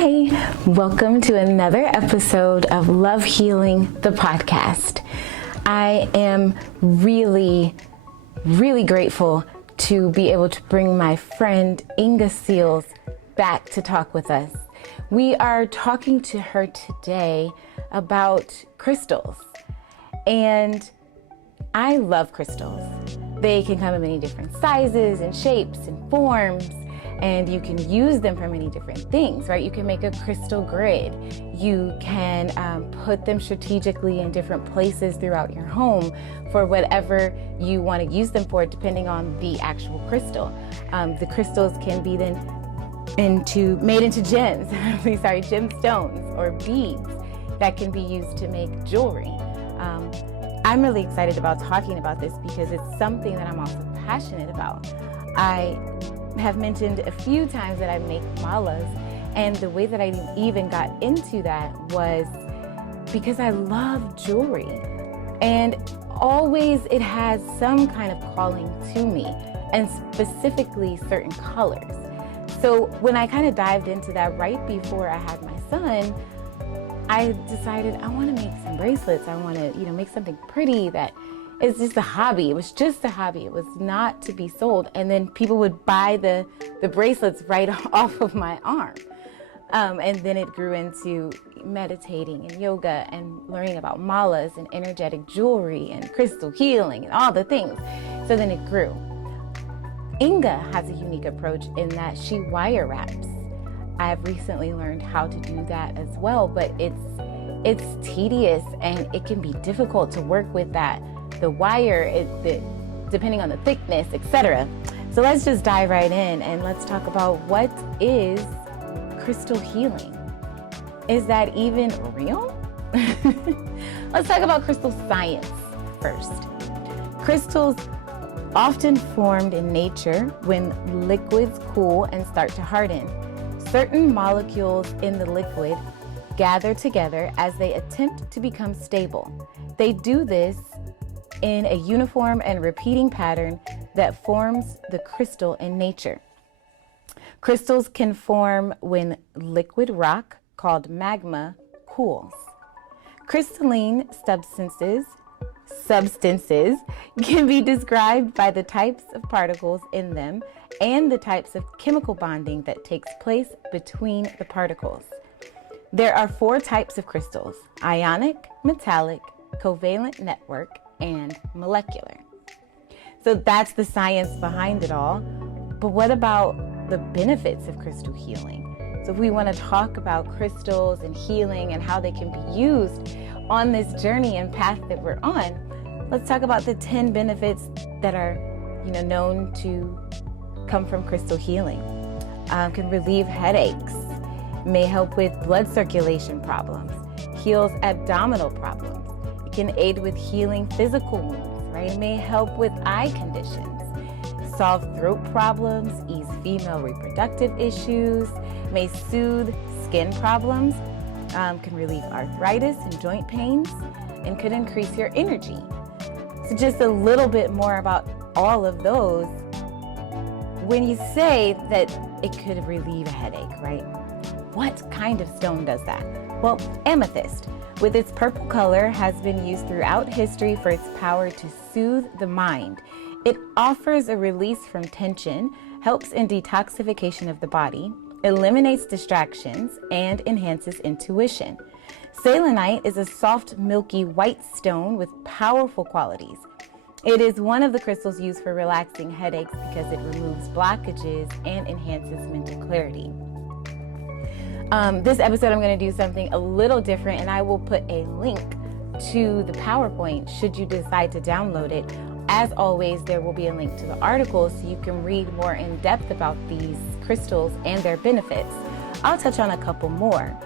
Hi, welcome to another episode of Love Healing, the podcast. I am really grateful to be able to bring my friend Inga Seals back to talk with us. We are talking to her today about crystals. And I love crystals. They can come in many different sizes and shapes and forms, and you can use them for many different things, right? You can make a crystal grid. You can put them strategically in different places throughout your home for whatever you want to use them for, depending on the actual crystal. The crystals can be then made into gems, gemstones or beads that can be used to make jewelry. I'm really excited about talking about this because it's something that I'm also passionate about. I have mentioned a few times that I make malas, and the way that I even got into that was because I love jewelry, and always it has some kind of calling to me, and specifically certain colors. So when I kind of dived into that right before I had my son, I decided I want to make some bracelets. I want to, make something pretty that is just a hobby. It was just a hobby. It was not to be sold. And then people would buy the bracelets right off of my arm. And then it grew into meditating and yoga and learning about malas and energetic jewelry and crystal healing and all the things. So then it grew. Inga has a unique approach in that she wire wraps. I've recently learned how to do that as well, but it's tedious and it can be difficult to work with that. The wire, depending on the thickness, etc. So let's just dive right in and let's talk about what is crystal healing. Is that even real? Let's talk about crystal science first. Crystals often formed in nature when liquids cool and start to harden. Certain molecules in the liquid gather together as they attempt to become stable. They do this in a uniform and repeating pattern that forms the crystal in nature. Crystals can form when liquid rock, called magma, cools. Crystalline substances can be described by the types of particles in them and the types of chemical bonding that takes place between the particles. There are 4 types of crystals: ionic, metallic, covalent network, and molecular. So that's the science behind it all. But what about the benefits of crystal healing? So if we want to talk about crystals and healing and how they can be used on this journey and path that we're on, let's talk about the 10 benefits that are, known to come from crystal healing. Can relieve headaches, may help with blood circulation problems, heals abdominal problems. It can aid with healing physical wounds, right? It may help with eye conditions, solve throat problems, ease female reproductive issues, may soothe skin problems, can relieve arthritis and joint pains, and could increase your energy. So just a little bit more about all of those. When you say that it could relieve a headache, right? What kind of stone does that? Well, amethyst, with its purple color, has been used throughout history for its power to soothe the mind. It offers a release from tension, helps in detoxification of the body, eliminates distractions, and enhances intuition. Selenite is a soft, milky white stone with powerful qualities. It is one of the crystals used for relaxing headaches because it removes blockages and enhances mental clarity. This episode, I'm going to do something a little different, and I will put a link to the PowerPoint should you decide to download it. As always, there will be a link to the article so you can read more in depth about these crystals and their benefits. I'll touch on a couple more.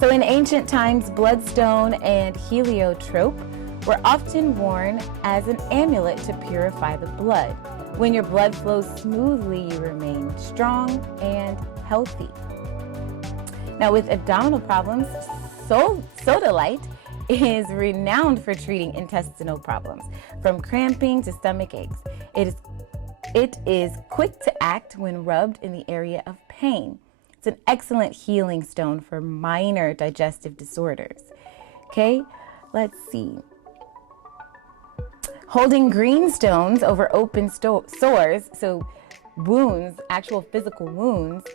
So in ancient times, bloodstone and heliotrope were often worn as an amulet to purify the blood. When your blood flows smoothly, you remain strong and healthy. Now, with abdominal problems, sodalite is renowned for treating intestinal problems, from cramping to stomach aches. It is quick to act when rubbed in the area of pain. It's an excellent healing stone for minor digestive disorders. Okay, let's see. Holding green stones over open sores, so wounds, actual physical wounds.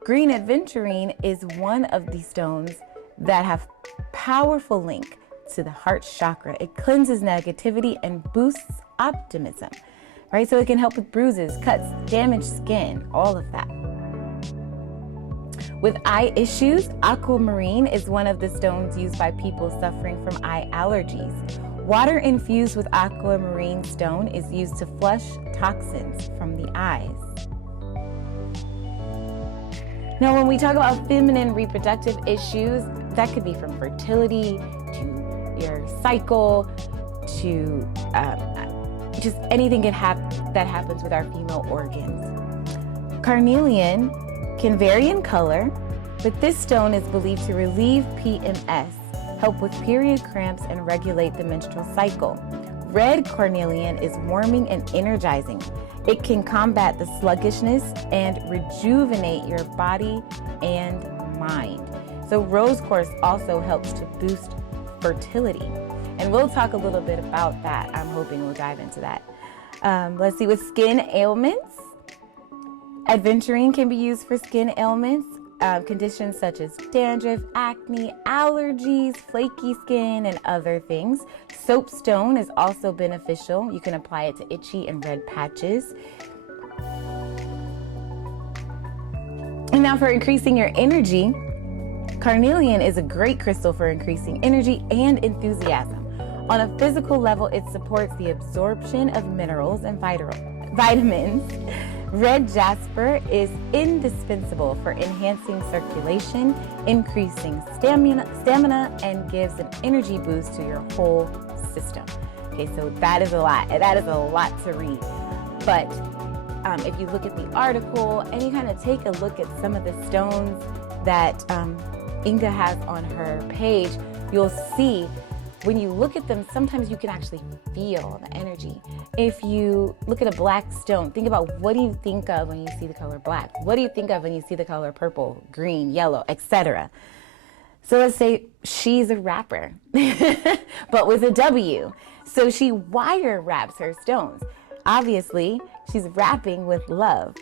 Green aventurine is one of these stones that have powerful link to the heart chakra. It cleanses negativity and boosts optimism, right? So it can help with bruises, cuts, damaged skin, all of that. With eye issues, aquamarine is one of the stones used by people suffering from eye allergies. Water infused with aquamarine stone is used to flush toxins from the eyes. Now, when we talk about feminine reproductive issues, that could be from fertility to your cycle to just anything that happens with our female organs. Carnelian can vary in color, but this stone is believed to relieve PMS, help with period cramps, and regulate the menstrual cycle. Red carnelian is warming and energizing. It can combat the sluggishness and rejuvenate your body and mind. So rose quartz also helps to boost fertility. And we'll talk a little bit about that. I'm hoping we'll dive into that. Let's see, with skin ailments, aventurine can be used for skin ailments, conditions such as dandruff, acne, allergies, flaky skin, and other things. Soapstone is also beneficial. You can apply it to itchy and red patches. And now for increasing your energy, carnelian is a great crystal for increasing energy and enthusiasm. On a physical level, it supports the absorption of minerals and vitamins. Red jasper is indispensable for enhancing circulation, increasing stamina, and gives an energy boost to your whole system. Okay, so that is a lot. That is a lot to read. But if you look at the article and you kind of take a look at some of the stones that Inga has on her page, you'll see when you look at them, sometimes you can actually feel the energy. If you look at a black stone, think about what do you think of when you see the color black? What do you think of when you see the color purple, green, yellow, etc.? So let's say she's a rapper, but with a W. So she wire wraps her stones. Obviously, she's rapping with love.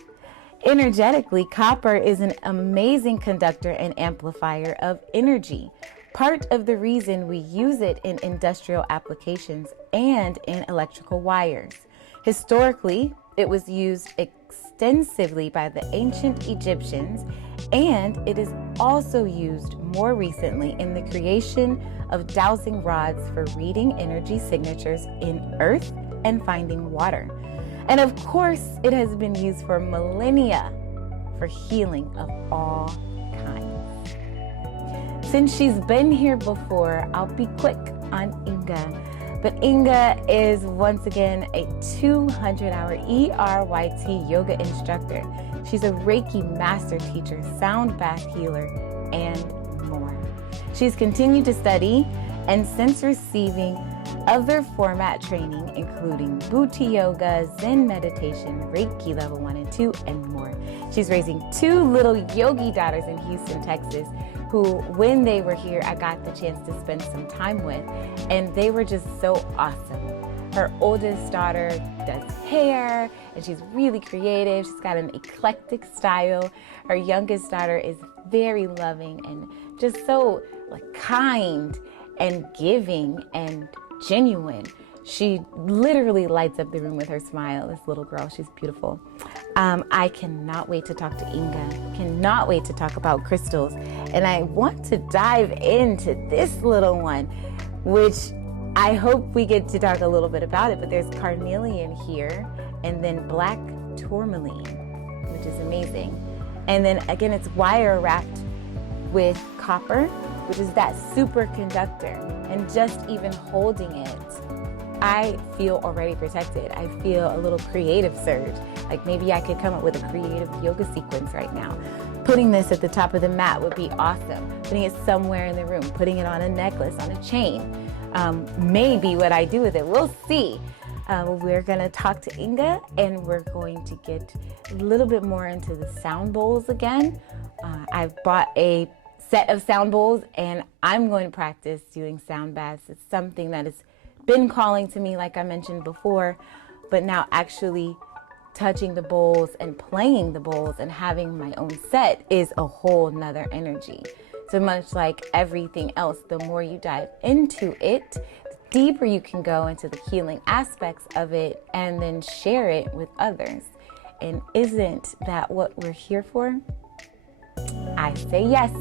Energetically, copper is an amazing conductor and amplifier of energy. Part of the reason we use it in industrial applications and in electrical wires. Historically, it was used extensively by the ancient Egyptians, and it is also used more recently in the creation of dowsing rods for reading energy signatures in earth and finding water. And of course, it has been used for millennia for healing of all kinds. Since she's been here before, I'll be quick on Inga. But Inga is once again a 200-hour ERYT yoga instructor. She's a Reiki master teacher, sound bath healer, and more. She's continued to study, and since receiving other format training, including Bhuti Yoga, Zen meditation, Reiki level 1 and 2, and more. She's raising 2 little yogi daughters in Houston, Texas, who, when they were here, I got the chance to spend some time with, and they were just so awesome. Her oldest daughter does hair, and she's really creative. She's got an eclectic style. Her youngest daughter is very loving and just so kind and giving and genuine. She literally lights up the room with her smile. This little girl, she's beautiful. I cannot wait to talk to Inga. Cannot wait to talk about crystals. And I want to dive into this little one, which I hope we get to talk a little bit about it. But there's carnelian here, and then black tourmaline, which is amazing. And then again, it's wire wrapped with copper, which is that superconductor. And just even holding it, I feel already protected. I feel a little creative surge. Like maybe I could come up with a creative yoga sequence right now. Putting this at the top of the mat would be awesome. Putting it somewhere in the room, putting it on a necklace, on a chain. Maybe what I do with it, we'll see. We're going to talk to Inga, and we're going to get a little bit more into the sound bowls again. I've bought a set of sound bowls, and I'm going to practice doing sound baths. It's something that has been calling to me, like I mentioned before, but now actually touching the bowls and playing the bowls and having my own set is a whole nother energy. So much like everything else, the more you dive into it, the deeper you can go into the healing aspects of it and then share it with others. And isn't that what we're here for? I say yes.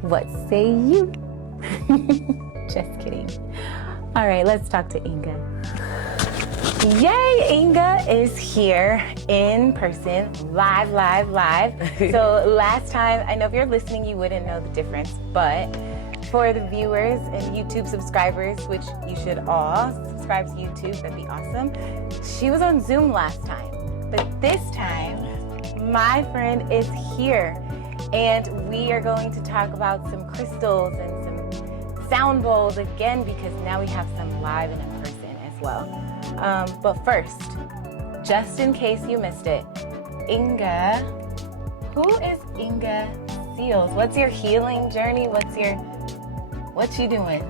What say you? Just kidding. All right, let's talk to Inga. Yay, Inga is here in person, live. So last time, I know if you're listening, you wouldn't know the difference, but for the viewers and YouTube subscribers, which you should all subscribe to YouTube, that'd be awesome. She was on Zoom last time, but this time, my friend is here, and we are going to talk about some crystals and some sound bowls again, because now we have some live and in person as well. But first, just in case you missed it, Inga, who is Inga Seals? What's your healing journey? What you doing?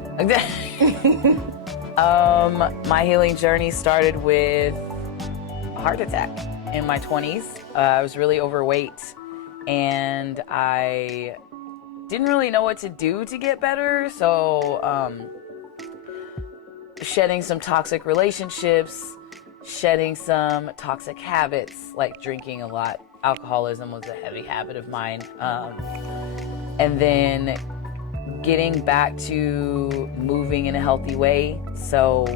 My healing journey started with a heart attack in my 20s. I was really overweight, and I didn't really know what to do to get better, so shedding some toxic relationships, shedding some toxic habits, like drinking a lot. Alcoholism was a heavy habit of mine. And then getting back to moving in a healthy way. So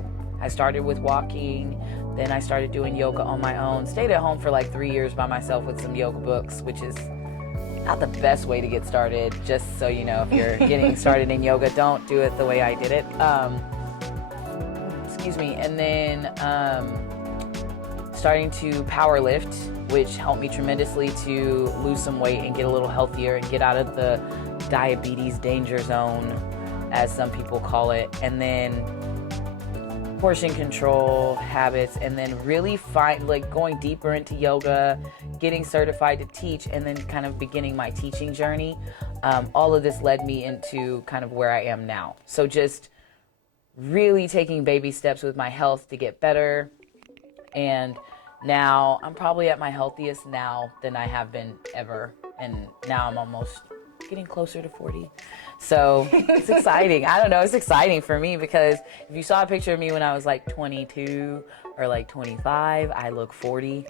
I started with walking, then I started doing yoga on my own. Stayed at home for like 3 years by myself with some yoga books, which is not the best way to get started. Just so you know, if you're getting started in yoga, don't do it the way I did it. And then starting to power lift, which helped me tremendously to lose some weight and get a little healthier and get out of the diabetes danger zone, as some people call it. And then portion control habits, and then really going deeper into yoga, getting certified to teach, and then kind of beginning my teaching journey. All of this led me into kind of where I am now. So just really taking baby steps with my health to get better. And now I'm probably at my healthiest now than I have been ever. And now I'm almost getting closer to 40. So it's exciting. I don't know. It's exciting for me because if you saw a picture of me when I was like 22 or like 25, I look 40.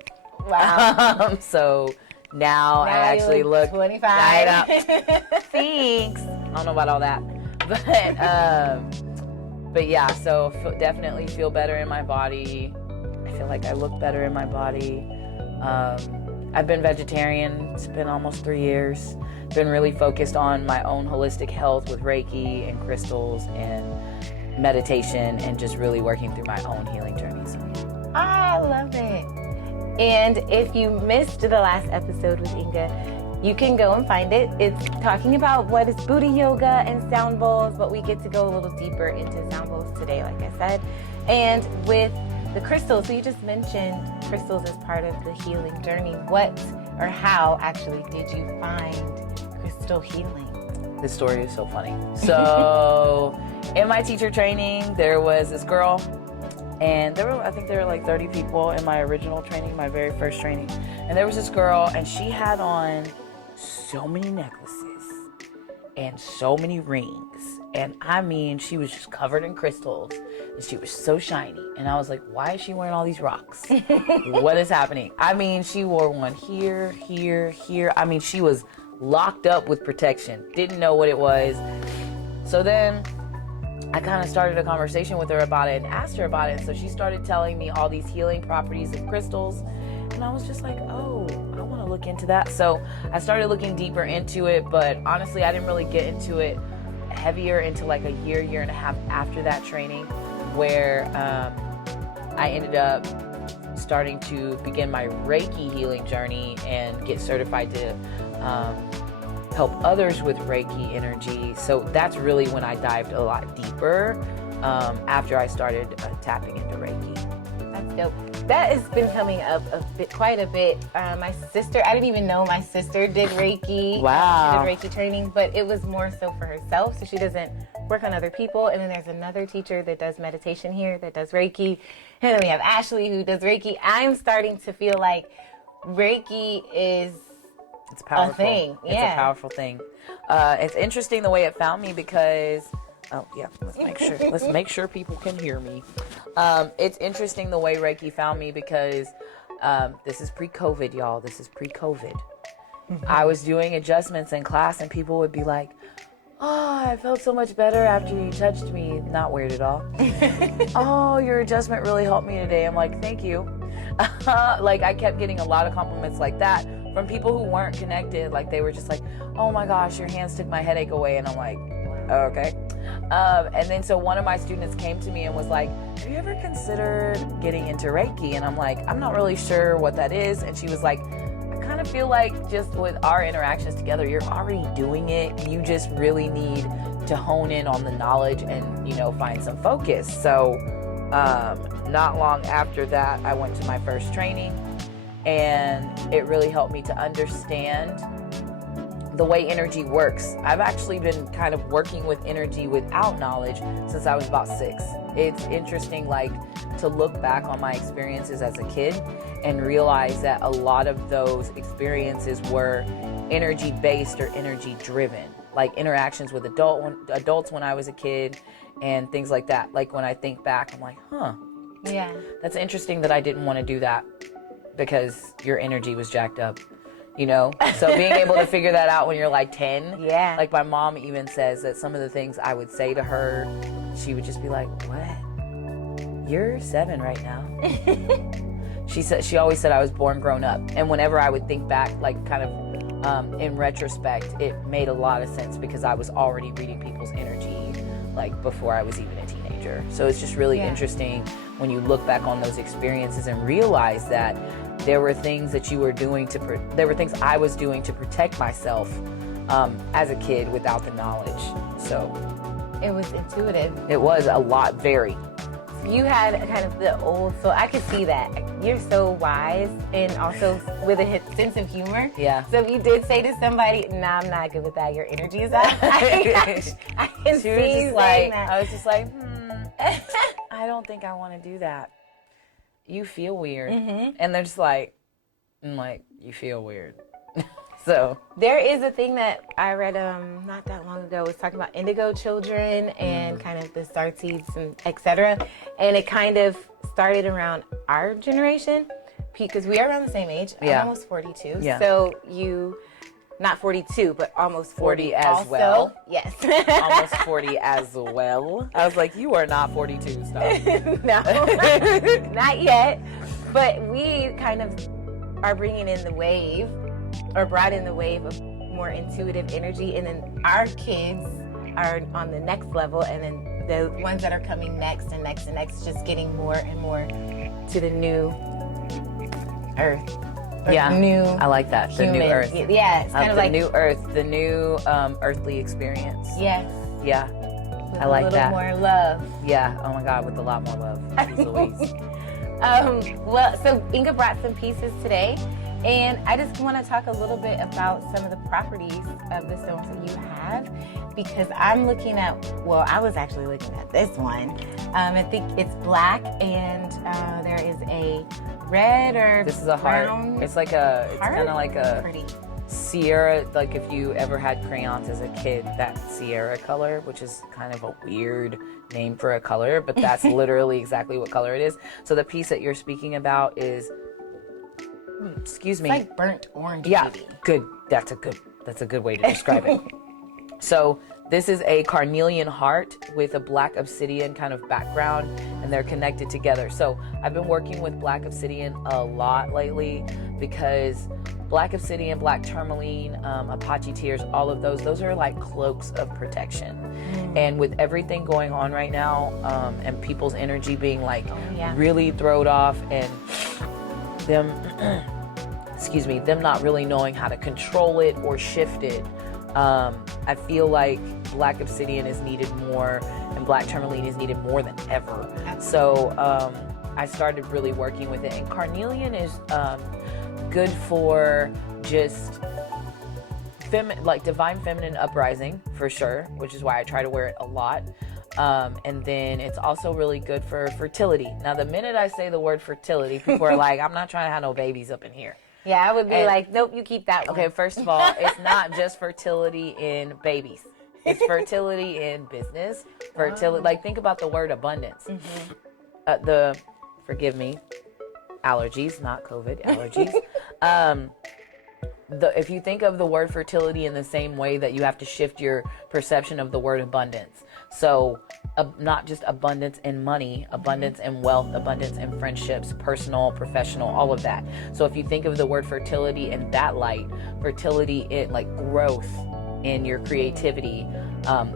Wow. So now I actually look 25. Thanks. I don't know about all that. But yeah, so definitely feel better in my body. I feel like I look better in my body. I've been vegetarian. It's been almost 3 years. Been really focused on my own holistic health with Reiki and crystals and meditation, and just really working through my own healing journey. So yeah. I love it. And if you missed the last episode with Inga, you can go and find it. It's talking about what is booty yoga and sound bowls, but we get to go a little deeper into sound bowls today, like I said. And with the crystals, so you just mentioned crystals as part of the healing journey. What or how actually did you find crystal healing? This story is so funny. So in my teacher training, there was this girl, and I think there were like 30 people in my original training, my very first training. And there was this girl, and she had on so many necklaces and so many rings. And I mean, she was just covered in crystals, and she was so shiny. And I was like, why is she wearing all these rocks? What is happening? I mean, she wore one here, here, here. I mean, she was locked up with protection. Didn't know what it was. So then I kind of started a conversation with her about it and asked her about it. So she started telling me all these healing properties of crystals. And I was just like, oh, I want to look into that. So I started looking deeper into it. But honestly, I didn't really get into it heavier into like a year and a half after that training, where I ended up starting to begin my Reiki healing journey and get certified to help others with Reiki energy. So that's really when I dived a lot deeper after I started tapping into Reiki. That's dope. That has been coming up quite a bit. My sister, I didn't even know my sister did Reiki. Wow. She did Reiki training, but it was more so for herself, so she doesn't work on other people. And then there's another teacher that does meditation here that does Reiki. And then we have Ashley who does Reiki. I'm starting to feel like Reiki is It's powerful. a thing. It's a powerful thing. It's interesting the way it found me because, let's make sure people can hear me. It's interesting the way Reiki found me because this is pre-COVID, y'all. This is pre-COVID. Mm-hmm. I was doing adjustments in class and people would be like, oh, I felt so much better after you touched me. Not weird at all. Oh, your adjustment really helped me today. I'm like, thank you. Like, I kept getting a lot of compliments like that from people who weren't connected. Like, they were just like, oh my gosh, your hands took my headache away. And I'm like, oh, okay. And then so one of my students came to me and was like, have you ever considered getting into Reiki? And I'm like, I'm not really sure what that is. And she was like, I kind of feel like just with our interactions together, you're already doing it. You just really need to hone in on the knowledge and, you know, find some focus. So not long after that, I went to my first training, and it really helped me to understand the way energy works. I've actually been kind of working with energy without knowledge since I was about 6. It's interesting, like, to look back on my experiences as a kid and realize that a lot of those experiences were energy based or energy driven, like interactions with adults when I was a kid and things like that. Like, when I think back, I'm like, yeah, that's interesting that I didn't want to do that because your energy was jacked up, you know? So being able to figure that out when you're like 10, yeah. Like, my mom even says that some of the things I would say to her, she would just be like, what? You're 7 right now. She always said I was born grown up. And whenever I would think back, like, kind of in retrospect, it made a lot of sense because I was already reading people's energy, like, before I was even a teenager. So it's just really interesting when you look back on those experiences and realize that there were things that you were doing there were things I was doing to protect myself as a kid without the knowledge. So it was intuitive. It was a lot, very. You had kind of the old, so I could see that. You're so wise and also with a sense of humor. Yeah. So if you did say to somebody, nah, I'm not good with that, your energy is off, I can see you saying that. I was just like, I don't think I want to do that. You feel weird. Mm-hmm. And they're just like, I'm like, you feel weird. So there is a thing that I read not that long ago. It was talking about indigo children and kind of the star seeds and etc. And it kind of started around our generation because we are around the same age. I'm almost 42. Yeah. So you, not 42, but almost 40 as also. well. Yes. Almost 40 as well. I was like, you are not 42, stop. No, not yet. But we kind of are bringing in the wave, or brought in the wave of more intuitive energy, and then our kids are on the next level, and then the ones that are coming next and next and next, just getting more and more to the new earth. New I like that. Human. The new earth. Yeah, it's kind of the like new earth, the new earthly experience. Yes. Yeah. With I like that. A little more love. Yeah. Oh my God, with a lot more love. Jeez Louise. Well, so Inga brought some pieces today, and I just want to talk a little bit about some of the properties of the stones that you have, because I'm looking at, well, I was actually looking at this one. I think it's black, and there is a red or this is a heart. It's like a, it's kind of like a pretty Sierra, like if you ever had crayons as a kid, that Sierra color, which is kind of a weird name for a color, but that's literally exactly what color it is. So the piece that you're speaking about is, excuse me. It's like burnt orange. Yeah, maybe. good. That's a good way to describe it. So this is a carnelian heart with a black obsidian kind of background, and they're connected together. So I've been working with black obsidian a lot lately because black obsidian, black tourmaline, Apache tears, all of those are like cloaks of protection. And with everything going on right now, and people's energy being like really thrown off, and them, excuse me, them not really knowing how to control it or shift it, I feel like black obsidian is needed more, and black tourmaline is needed more than ever. So I started really working with it. And carnelian is good for just like divine feminine uprising for sure, which is why I try to wear it a lot. And then it's also really good for fertility. Now, the minute I say the word fertility, people are like, I'm not trying to have no babies up in here. Yeah, I would be like, nope, you keep that one. Okay, first of all, it's not just fertility in babies. It's fertility in business. Fertility, like think about the word abundance. Forgive me, allergies, not COVID, allergies. If you think of the word fertility in the same way that you have to shift your perception of the word abundance. So not just abundance in money, abundance in wealth, abundance in friendships, personal, professional, all of that. So if you think of the word fertility in that light, fertility in like growth in your creativity,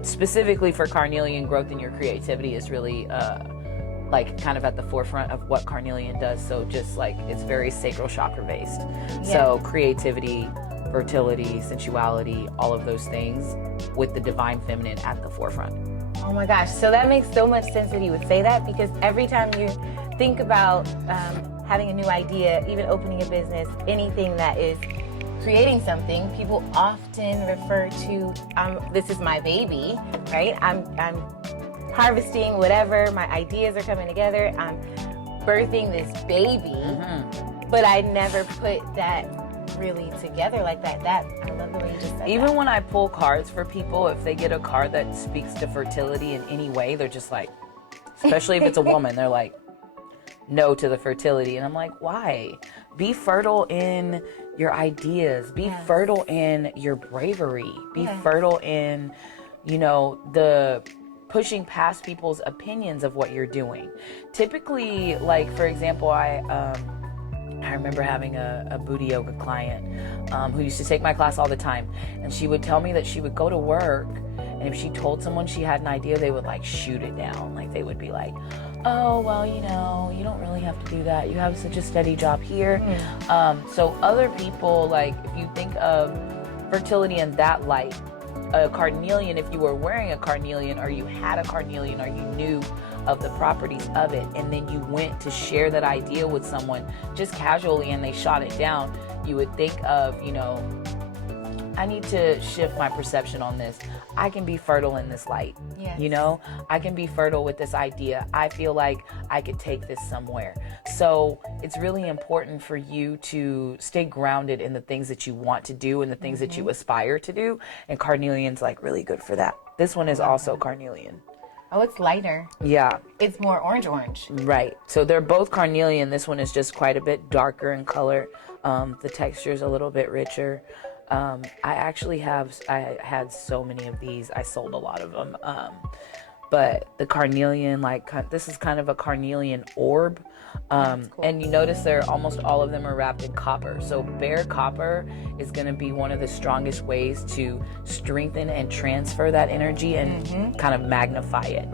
specifically for carnelian, growth in your creativity is really like kind of at the forefront of what carnelian does. So just like it's very sacral chakra based. Yeah. So creativity, fertility, sensuality, all of those things with the divine feminine at the forefront. Oh my gosh, so that makes so much sense that you would say that, because every time you think about having a new idea, even opening a business, anything that is creating something, people often refer to this is my baby, right? I'm harvesting whatever, my ideas are coming together, I'm birthing this baby, but I never put that really together like that. I love the way you just said Even that. when I pull cards for people, if they get a card that speaks to fertility in any way, they're just like, especially if it's a woman, they're like, no to the fertility. And I'm like, why? Be fertile in your ideas. Be fertile in your bravery. Be fertile in, the pushing past people's opinions of what you're doing. Typically, like, for example, I remember having a booty yoga client who used to take my class all the time. And she would tell me that she would go to work, and if she told someone she had an idea, they would like shoot it down. Like they would be like, oh, well, you don't really have to do that. You have such a steady job here. So other people, like if you think of fertility in that light, a carnelian, if you were wearing a carnelian or you had a carnelian or you knew of the properties of it, and then you went to share that idea with someone just casually and they shot it down, you would think of, I need to shift my perception on this. I can be fertile in this light. Yes. I can be fertile with this idea. I feel like I could take this somewhere. So it's really important for you to stay grounded in the things that you want to do and the things that you aspire to do. And carnelian's like really good for that. This one is also carnelian. Oh, it's lighter. Yeah. It's more orange. Right. So they're both carnelian. This one is just quite a bit darker in color. The texture is a little bit richer. I had so many of these. I sold a lot of them. But the carnelian, this is kind of a carnelian orb. Cool. And you notice almost all of them are wrapped in copper. So bare copper is going to be one of the strongest ways to strengthen and transfer that energy and kind of magnify it.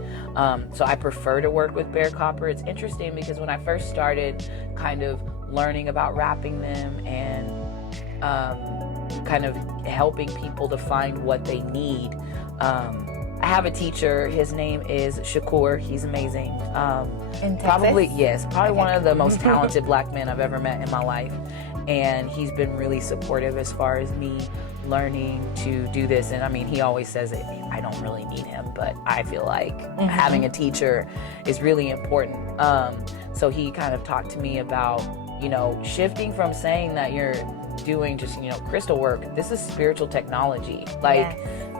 So I prefer to work with bare copper. It's interesting because when I first started kind of learning about wrapping them and kind of helping people to find what they need, I have a teacher. His name is Shakur. He's amazing. In Texas? Probably one of the most talented black men I've ever met in my life. And he's been really supportive as far as me learning to do this. And I mean, he always says it, I don't really need him, but I feel like having a teacher is really important. So he kind of talked to me about, shifting from saying that you're doing just, crystal work. This is spiritual technology.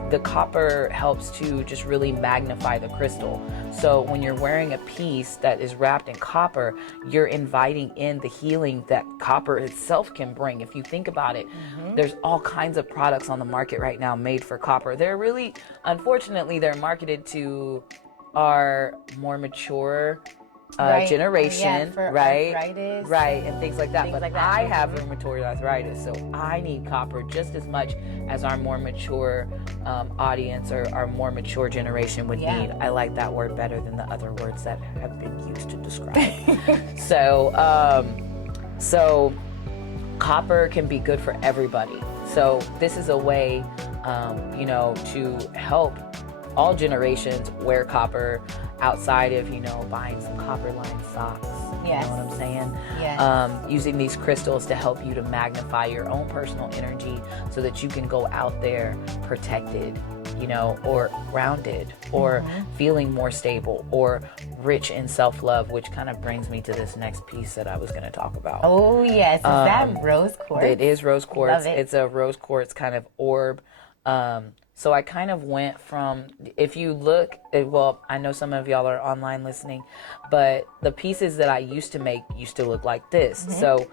The copper helps to just really magnify the crystal. So when you're wearing a piece that is wrapped in copper, you're inviting in the healing that copper itself can bring. If you think about it, there's all kinds of products on the market right now made for copper. They're really, unfortunately, they're marketed to our more mature generation, for right? Arthritis, and things like that. But I have rheumatoid arthritis, so I need copper just as much as our more mature audience or our more mature generation would need. I like that word better than the other words that have been used to describe. So copper can be good for everybody. So this is a way, to help all generations wear copper. outside of, buying some copper-lined socks. Yes. You know what I'm saying? Yes. Using these crystals to help you to magnify your own personal energy so that you can go out there protected, or grounded, or feeling more stable, or rich in self-love, which kind of brings me to this next piece that I was going to talk about. Oh, yes. Is that rose quartz? It is rose quartz. Love it. It's a rose quartz kind of orb. So I kind of went from, if you look, I know some of y'all are online listening, but the pieces that I used to make used to look like this. So,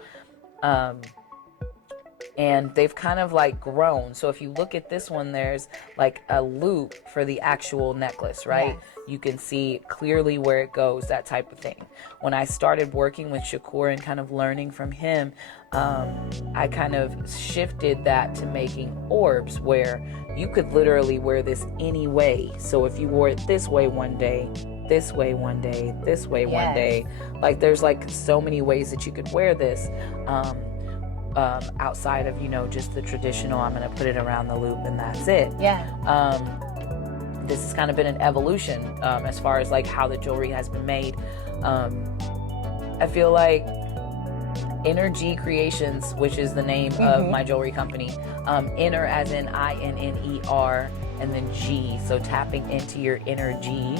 and they've kind of like grown. So if you look at this one, there's like a loop for the actual necklace, right? Yes. You can see clearly where it goes, that type of thing. When I started working with Shakur and kind of learning from him, I kind of shifted that to making orbs where you could literally wear this any way. So if you wore it this way one day, this way one day, this way one day, like there's like so many ways that you could wear this. Outside of, just the traditional, I'm going to put it around the loop and that's it. Yeah. This has kind of been an evolution as far as like how the jewelry has been made. I feel like Energy Creations, which is the name of my jewelry company, inner as in INNER and then G, so tapping into your inner G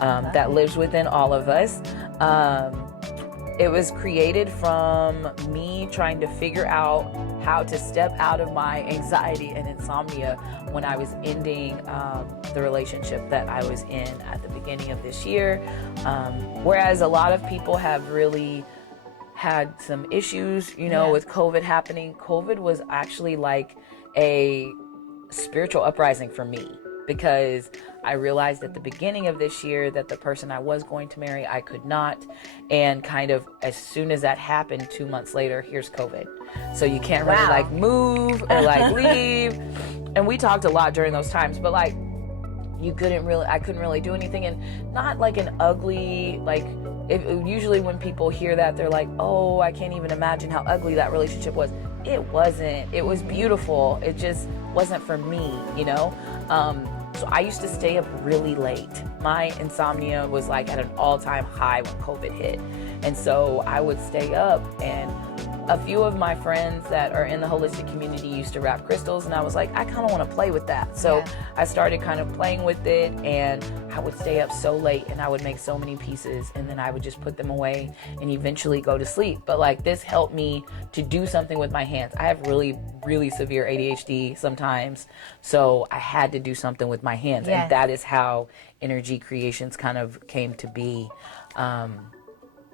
that lives within all of us. It was created from me trying to figure out how to step out of my anxiety and insomnia when I was ending the relationship that I was in at the beginning of this year. Whereas a lot of people have really had some issues, with COVID happening. COVID was actually like a spiritual uprising for me, because I realized at the beginning of this year that the person I was going to marry, I could not. And kind of as soon as that happened, 2 months later, here's COVID. So you can't really like move or like leave. And we talked a lot during those times, but like I couldn't really do anything. And not like an ugly, like usually when people hear that, they're like, oh, I can't even imagine how ugly that relationship was. It wasn't. It was beautiful. It just wasn't for me, So I used to stay up really late. My insomnia was like at an all-time high when COVID hit. And so I would stay up, and a few of my friends that are in the holistic community used to wrap crystals, and I was like, I kind of want to play with that. So I started kind of playing with it, and I would stay up so late, and I would make so many pieces, and then I would just put them away and eventually go to sleep. But like this helped me to do something with my hands. I have really, really severe ADHD sometimes, so I had to do something with my hands. And that is how Energy Creations kind of came to be.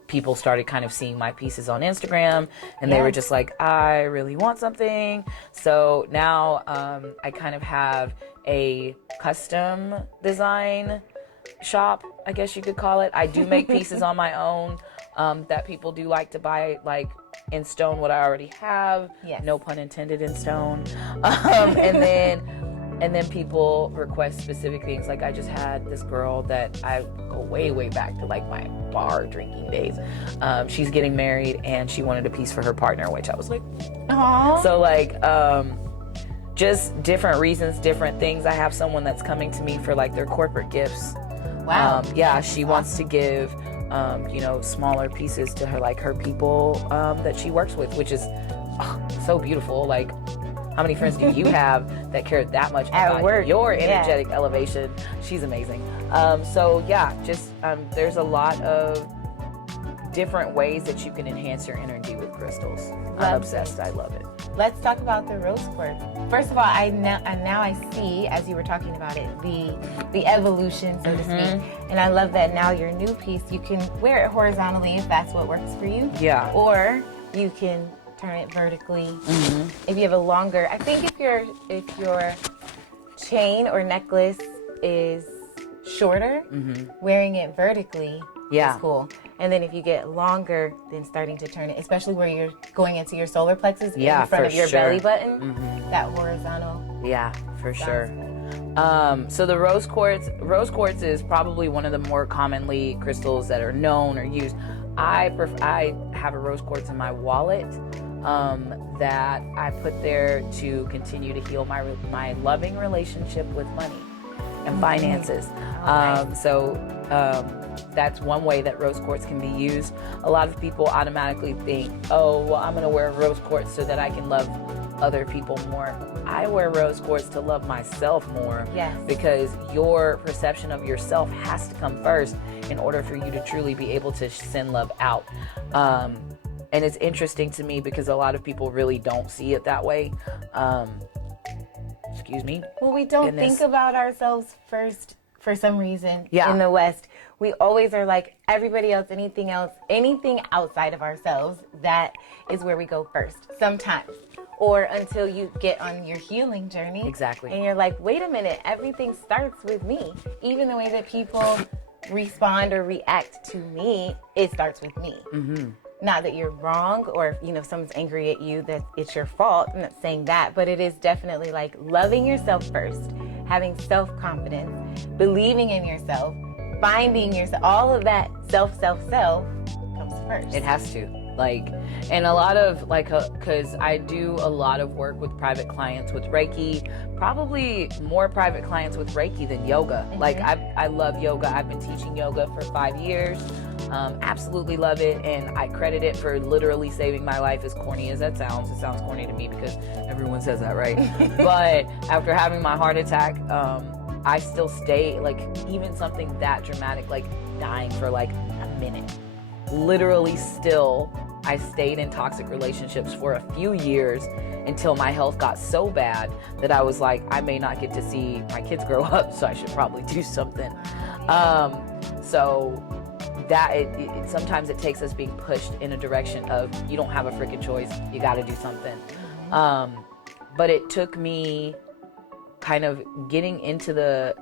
People started kind of seeing my pieces on Instagram, and they were just like, I really want something. So now I kind of have a custom design shop, I guess you could call it. I do make pieces on my own that people do like to buy, like in stone, what I already have. No pun intended, in stone. And then people request specific things. Like I just had this girl that I go way, way back to like my bar drinking days. She's getting married, and she wanted a piece for her partner, which I was like, aww. So like, just different reasons, different things. I have someone that's coming to me for like their corporate gifts. Wow. She wants to give, smaller pieces to her people that she works with, which is so beautiful. Like, how many friends do you have that care that much about your energetic elevation? She's amazing. There's a lot of different ways that you can enhance your energy with crystals. I'm obsessed. I love it. Let's talk about the rose quartz. First of all, now I see, as you were talking about it, the evolution, so to speak. And I love that now your new piece, you can wear it horizontally if that's what works for you. Yeah. Or you can turn it vertically. If you have a longer, I think if your chain or necklace is shorter, wearing it vertically is cool. And then if you get longer, then starting to turn it, especially where you're going into your solar plexus in front of your belly button, that horizontal. Yeah, for sure. So the rose quartz is probably one of the more commonly crystals that are known or used. I have a rose quartz in my wallet that I put there to continue to heal my loving relationship with money and finances. That's one way that rose quartz can be used. A lot of people automatically think, oh, well, I'm going to wear rose quartz so that I can love other people more. I wear rose quartz to love myself more. Yes. Because your perception of yourself has to come first in order for you to truly be able to send love out. And it's interesting to me because a lot of people really don't see it that way. Excuse me. Well, we don't think about ourselves first for some reason Yeah. in the West. We always are like everybody else, anything outside of ourselves, that is where we go first sometimes. Or until you get on your healing journey. Exactly. And you're like, wait a minute, everything starts with me. Even the way that people respond or react to me, it starts with me. Mm-hmm. Not that you're wrong, or if someone's angry at you, that it's your fault. I'm not saying that, but it is definitely like loving yourself first, having self-confidence, believing in yourself, finding yourself. All of that self comes first. It has to. And a lot of because I do a lot of work with private clients with Reiki, probably more private clients with Reiki than yoga. Mm-hmm. I love yoga. I've been teaching yoga for 5 years. Absolutely love it, and I credit it for literally saving my life, as corny as that sounds. It sounds corny to me because everyone says that, right? But after having my heart attack, I still stay, even something that dramatic, like dying for a minute. Literally still, I stayed in toxic relationships for a few years until my health got so bad that I was like, I may not get to see my kids grow up, so I should probably do something. So that sometimes it takes us being pushed in a direction of, you don't have a freaking choice, you got to do something. But it took me kind of getting into the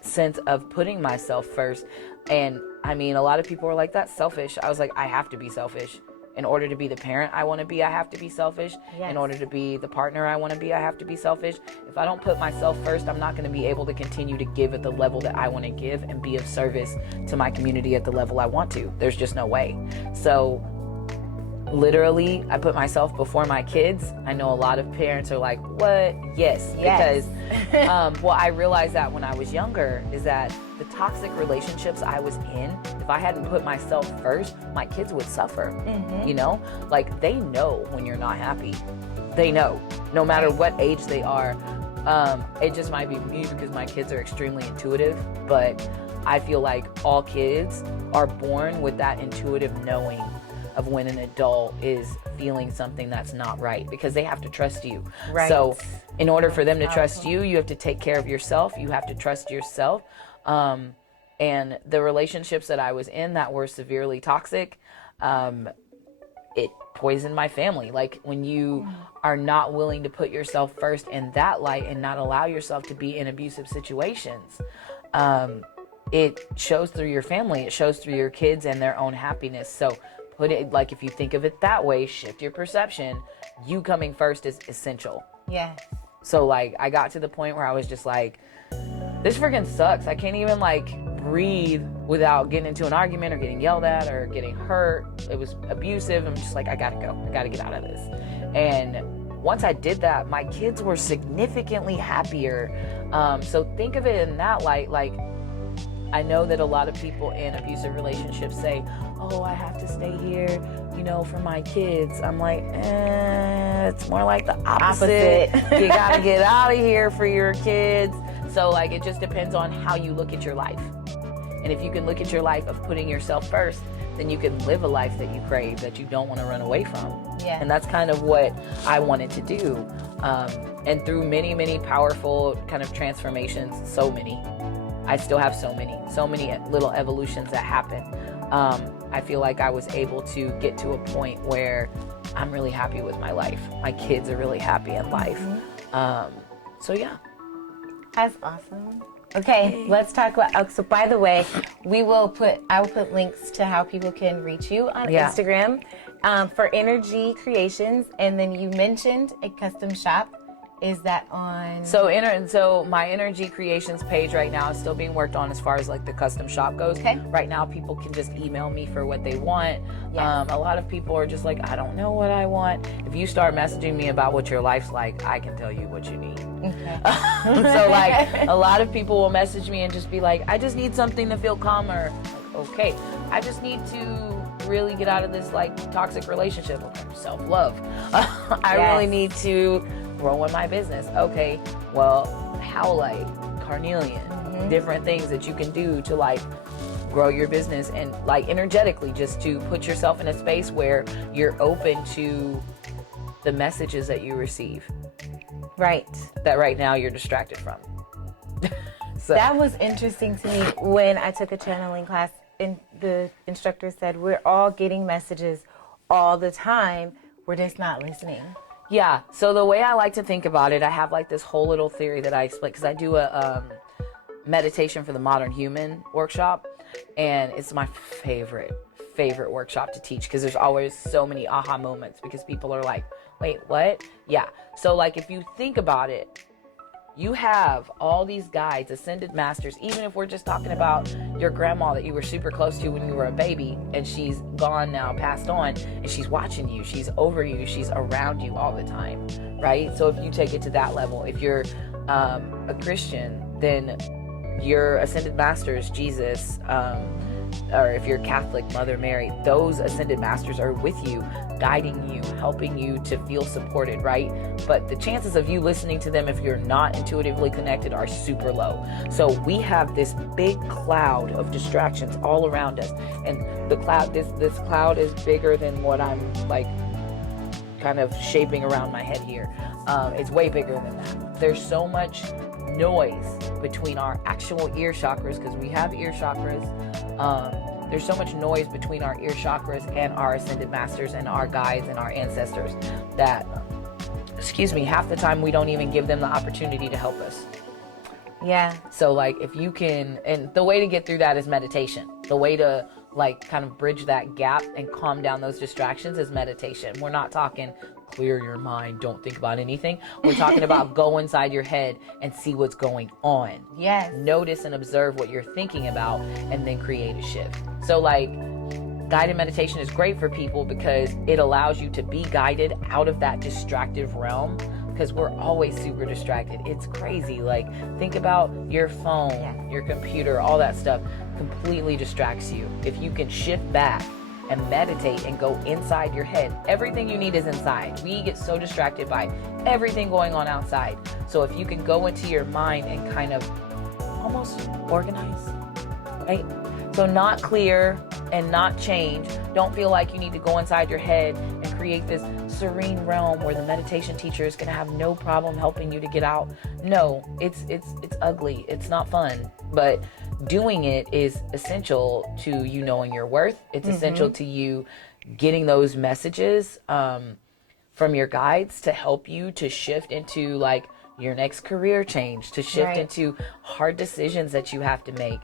sense of putting myself first. And I mean, a lot of people are like, that's selfish. I was like, I have to be selfish. In order to be the parent I want to be, I have to be selfish. Yes. In order to be the partner I want to be, I have to be selfish. If I don't put myself first, I'm not going to be able to continue to give at the level that I want to give and be of service to my community at the level I want to. There's just no way. So literally, I put myself before my kids. I know a lot of parents are like, what? Yes. Because, I realized that when I was younger is that the toxic relationships I was in, if I hadn't put myself first, my kids would suffer. Mm-hmm. They know when you're not happy. They know, no matter what age they are. It just might be me because my kids are extremely intuitive, but I feel like all kids are born with that intuitive knowing of when an adult is feeling something that's not right, because they have to trust you. Right. So in order for them to trust you, you have to take care of yourself. You have to trust yourself. And the relationships that I was in that were severely toxic, it poisoned my family. When you are not willing to put yourself first in that light and not allow yourself to be in abusive situations, it shows through your family. It shows through your kids and their own happiness. So put it, if you think of it that way, shift your perception. You coming first is essential. Yes. So I got to the point where I was just like, this freaking sucks. I can't even breathe without getting into an argument or getting yelled at or getting hurt. It was abusive. I'm just like, I gotta go. I gotta get out of this. And once I did that, my kids were significantly happier. So think of it in that light. I know that a lot of people in abusive relationships say, oh, I have to stay here, for my kids. I'm like, it's more like the opposite. You gotta get out of here for your kids. So it just depends on how you look at your life. And if you can look at your life of putting yourself first, then you can live a life that you crave, that you don't want to run away from. Yeah. And that's kind of what I wanted to do. And through many, many powerful kind of transformations, so many, I still have so many little evolutions that happen. I feel like I was able to get to a point where I'm really happy with my life. My kids are really happy in life. So yeah. That's awesome. Okay, let's talk about, so by the way, I will put links to how people can reach you on Instagram for Energy Creations. And then you mentioned a custom shop is that on? So my Energy Creations page right now is still being worked on as far as like the custom shop goes. Okay. Right now, people can just email me for what they want. Yes. A lot of people are just like, I don't know what I want. If you start messaging me about what your life's like, I can tell you what you need. Okay. So like a lot of people will message me and just be like, I just need something to feel calmer. Like, okay, I just need to really get out of this like toxic relationship. Okay, self-love. I really need to grow in my business. Okay, well, howlite, carnelian, different things that you can do to like grow your business and like energetically just to put yourself in a space where you're open to the messages that you receive. Right. That right now you're distracted from. So that was interesting to me when I took a channeling class and the instructor said, we're all getting messages all the time. We're just not listening. Yeah. So the way I like to think about it, I have like this whole little theory that I explain because I do a meditation for the modern human workshop, and it's my favorite workshop to teach because there's always so many aha moments because people are like, wait, what? Yeah. So like if you think about it, you have all these guides, ascended masters, even if we're just talking about your grandma that you were super close to when you were a baby and she's gone now, passed on, and she's watching you, she's over you, she's around you all the time, right? So if you take it to that level, if you're a Christian, then your ascended masters, Jesus, or if you're Catholic, Mother Mary, those ascended masters are with you, guiding you, helping you to feel supported, right? But the chances of you listening to them if you're not intuitively connected are super low. So we have this big cloud of distractions all around us, and the cloud, this cloud is bigger than what I'm like kind of shaping around my head here. It's way bigger than that. There's so much noise between our actual ear chakras, because we have ear chakras. There's so much noise between our ear chakras and our ascended masters and our guides and our ancestors that, half the time we don't even give them the opportunity to help us. Yeah. So like if you can, and the way to get through that is meditation. The way to like kind of bridge that gap and calm down those distractions is meditation. We're not talking clear your mind, don't think about anything. We're talking about go inside your head and see what's going on. Yes. Notice and observe what you're thinking about and then create a shift. So like guided meditation is great for people because it allows you to be guided out of that distractive realm, because we're always super distracted. It's crazy. Like think about your phone, your computer, all that stuff completely distracts you. If you can shift back and meditate and go inside your head, everything you need is inside. We get so distracted by everything going on outside. So if you can go into your mind and kind of almost organize, right? So not clear and not change. Don't feel like you need to go inside your head and create this serene realm where the meditation teacher is going to have no problem helping you to get out. No, it's ugly. It's not fun. But doing it is essential to you knowing your worth. It's essential to you getting those messages from your guides to help you to shift into like your next career change, to shift into hard decisions that you have to make.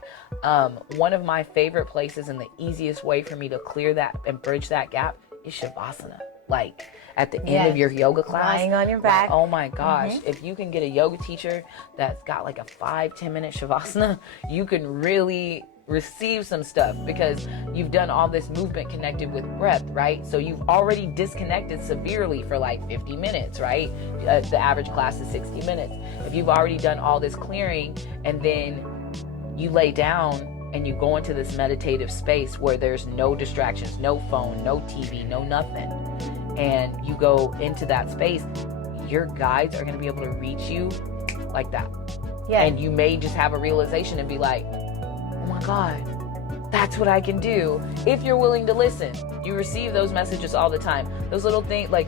One of my favorite places and the easiest way for me to clear that and bridge that gap is Shavasana. Like at the end of your yoga class, lying on your back. Like, oh my gosh, if you can get a yoga teacher that's got like a 5-10 minute Shavasana, you can really receive some stuff because you've done all this movement connected with breath, right? So you've already disconnected severely for like 50 minutes, right? The average class is 60 minutes. If you've already done all this clearing and then you lay down and you go into this meditative space where there's no distractions, no phone, no TV, no nothing, and you go into that space, your guides are going to be able to reach you like that. Yeah. And you may just have a realization and be like, oh my God, that's what I can do. If you're willing to listen, you receive those messages all the time. Those little things like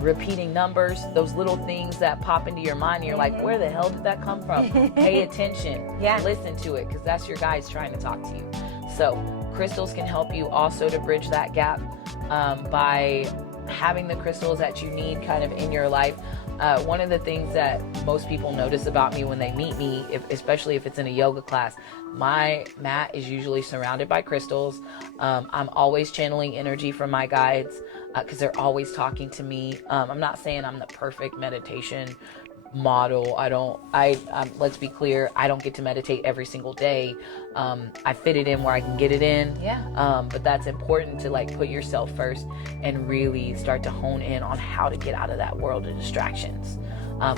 repeating numbers, those little things that pop into your mind and you're like, where the hell did that come from? Pay attention. Listen to it, because that's your guides trying to talk to you. So crystals can help you also to bridge that gap by having the crystals that you need kind of in your life. One of the things that most people notice about me when they meet me, especially if it's in a yoga class, my mat is usually surrounded by crystals. I'm always channeling energy from my guides because they're always talking to me. I'm not saying I'm the perfect meditation model. Let's be clear, I don't get to meditate every single day. I fit it in where I can get it in. But that's important to like put yourself first and really start to hone in on how to get out of that world of distractions.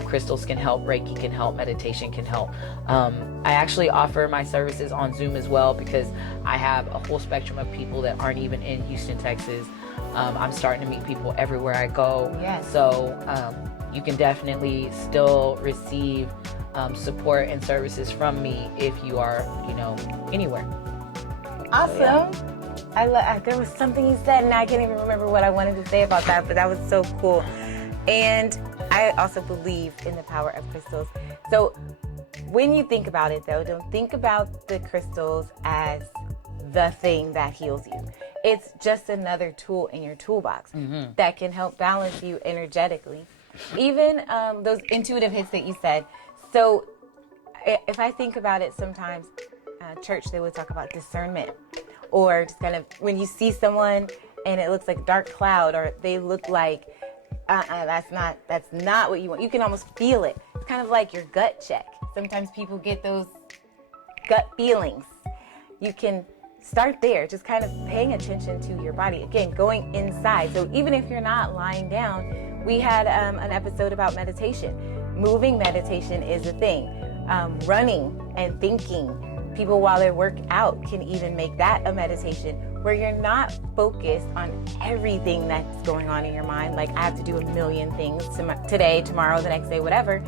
Crystals can help, Reiki can help, meditation can help. I actually offer my services on Zoom as well because I have a whole spectrum of people that aren't even in Houston, Texas. I'm starting to meet people everywhere I go. So you can definitely still receive support and services from me if you are, anywhere. Awesome. So, yeah. There was something you said, and I can't even remember what I wanted to say about that, but that was so cool. And I also believe in the power of crystals. So when you think about it, though, don't think about the crystals as the thing that heals you. It's just another tool in your toolbox that can help balance you energetically. Even those intuitive hits that you said. So if I think about it, sometimes church, they would talk about discernment, or just kind of when you see someone and it looks like a dark cloud, or they look like that's not what you want. You can almost feel it. It's kind of like your gut check. Sometimes people get those gut feelings. You can start there, just kind of paying attention to your body. Again, going inside. So even if you're not lying down, we had an episode about meditation. Moving meditation is a thing. Running and thinking. People, while they work out, can even make that a meditation where you're not focused on everything that's going on in your mind. Like, I have to do a million things today, tomorrow, the next day, whatever.